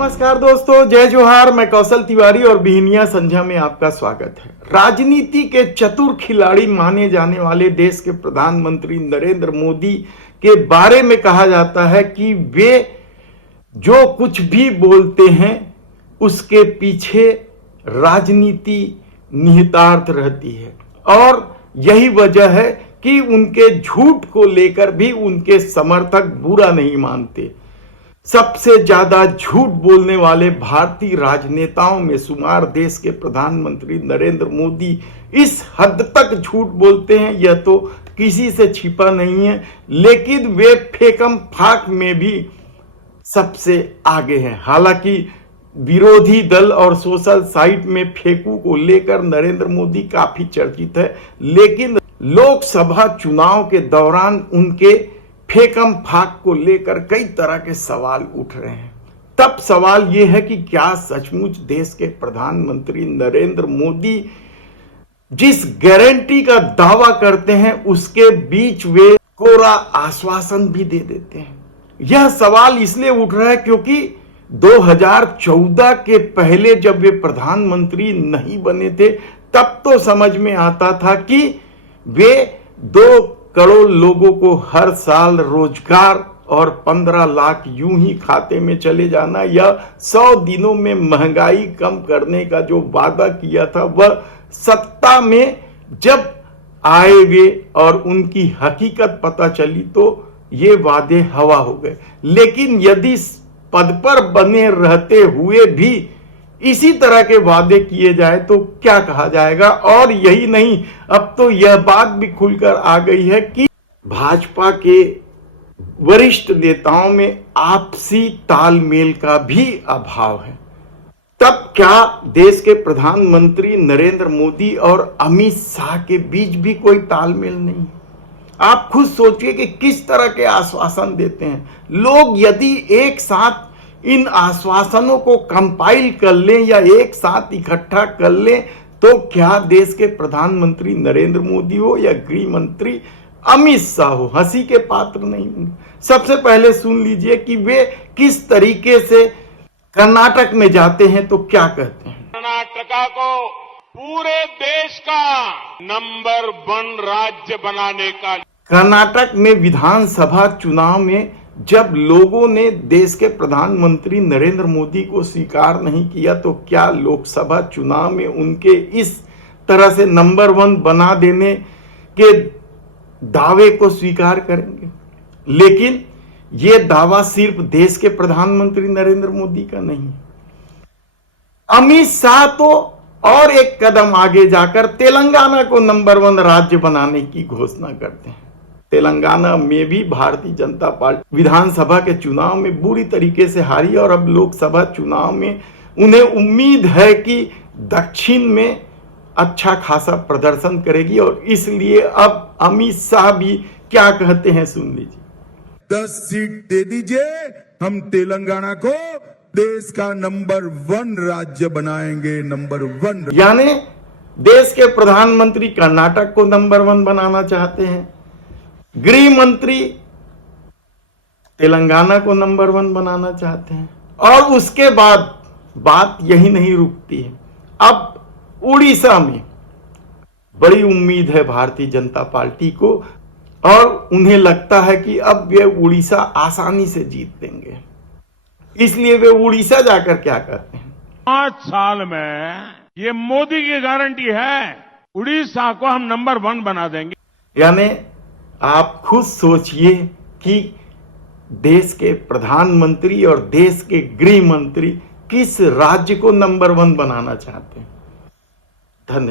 नमस्कार दोस्तों, जय जोहार। मैं कौशल तिवारी और बिहनिया संध्या में आपका स्वागत है। राजनीति के चतुर खिलाड़ी माने जाने वाले देश के प्रधानमंत्री नरेंद्र मोदी के बारे में कहा जाता है कि वे जो कुछ भी बोलते हैं उसके पीछे राजनीति निहितार्थ रहती है और यही वजह है कि उनके झूठ को लेकर भी उनके समर्थक बुरा नहीं मानते। सबसे ज्यादा झूठ बोलने वाले भारतीय राजनेताओं में शुमार देश के प्रधानमंत्री नरेंद्र मोदी इस हद तक झूठ बोलते हैं, यह तो किसी से छिपा नहीं है। लेकिन वे फेकम फाक में भी सबसे आगे हैं। हालांकि विरोधी दल और सोशल साइट में फेकू को लेकर नरेंद्र मोदी काफी चर्चित है, लेकिन लोकसभा चुनाव के दौरान उनके फेकम फाक को लेकर कई तरह के सवाल उठ रहे हैं। तब सवाल यह है कि क्या सचमुच देश के प्रधानमंत्री नरेंद्र मोदी जिस गारंटी का दावा करते हैं उसके बीच वे कोरा आश्वासन भी दे देते हैं? यह सवाल इसलिए उठ रहा है क्योंकि 2014 के पहले जब वे प्रधानमंत्री नहीं बने थे तब तो समझ में आता था कि वे 2 करोड़ लोगों को हर साल रोजगार और 15 लाख यूं ही खाते में चले जाना या 100 दिनों में महंगाई कम करने का जो वादा किया था वह सत्ता में जब आए वे और उनकी हकीकत पता चली तो ये वादे हवा हो गए। लेकिन यदि पद पर बने रहते हुए भी इसी तरह के वादे किए जाए तो क्या कहा जाएगा? और यही नहीं, अब तो यह बात भी खुलकर आ गई है कि भाजपा के वरिष्ठ नेताओं में आपसी तालमेल का भी अभाव है। तब क्या देश के प्रधानमंत्री नरेंद्र मोदी और अमित शाह के बीच भी कोई तालमेल नहीं? आप खुद सोचिए कि किस तरह के आश्वासन देते हैं लोग। यदि एक साथ इन आश्वासनों को कंपाइल कर लें या एक साथ इकट्ठा कर लें तो क्या देश के प्रधानमंत्री नरेंद्र मोदी हो या गृह मंत्री अमित शाह हो, हंसी के पात्र नहीं होंगे। सबसे पहले सुन लीजिए कि वे किस तरीके से कर्नाटक में जाते हैं तो क्या कहते हैं। कर्नाटका को पूरे देश का नंबर 1 राज्य बनाने का। कर्नाटक में विधानसभा चुनाव में जब लोगों ने देश के प्रधानमंत्री नरेंद्र मोदी को स्वीकार नहीं किया तो क्या लोकसभा चुनाव में उनके इस तरह से नंबर 1 बना देने के दावे को स्वीकार करेंगे? लेकिन यह दावा सिर्फ देश के प्रधानमंत्री नरेंद्र मोदी का नहीं। अमित शाह तो और एक कदम आगे जाकर तेलंगाना को नंबर 1 राज्य बनाने की घोषणा करते हैं। तेलंगाना में भी भारतीय जनता पार्टी विधानसभा के चुनाव में बुरी तरीके से हारी और अब लोकसभा चुनाव में उन्हें उम्मीद है कि दक्षिण में अच्छा खासा प्रदर्शन करेगी और इसलिए अब अमित शाह भी क्या कहते हैं सुन लीजिए। 10 सीट दे दीजिए, हम तेलंगाना को देश का नंबर 1 राज्य बनाएंगे, नंबर 1। यानी देश के प्रधानमंत्री कर्नाटक को नंबर 1 बनाना चाहते हैं, गृह मंत्री तेलंगाना को नंबर 1 बनाना चाहते हैं और उसके बाद बात यही नहीं रुकती है। अब उड़ीसा में बड़ी उम्मीद है भारतीय जनता पार्टी को और उन्हें लगता है कि अब वे उड़ीसा आसानी से जीत देंगे, इसलिए वे उड़ीसा जाकर क्या करते हैं। 5 साल में ये मोदी की गारंटी है, उड़ीसा को हम नंबर 1 बना देंगे। यानी आप खुद सोचिए कि देश के प्रधानमंत्री और देश के गृह मंत्री किस राज्य को नंबर 1 बनाना चाहते हैं। धन्यवाद।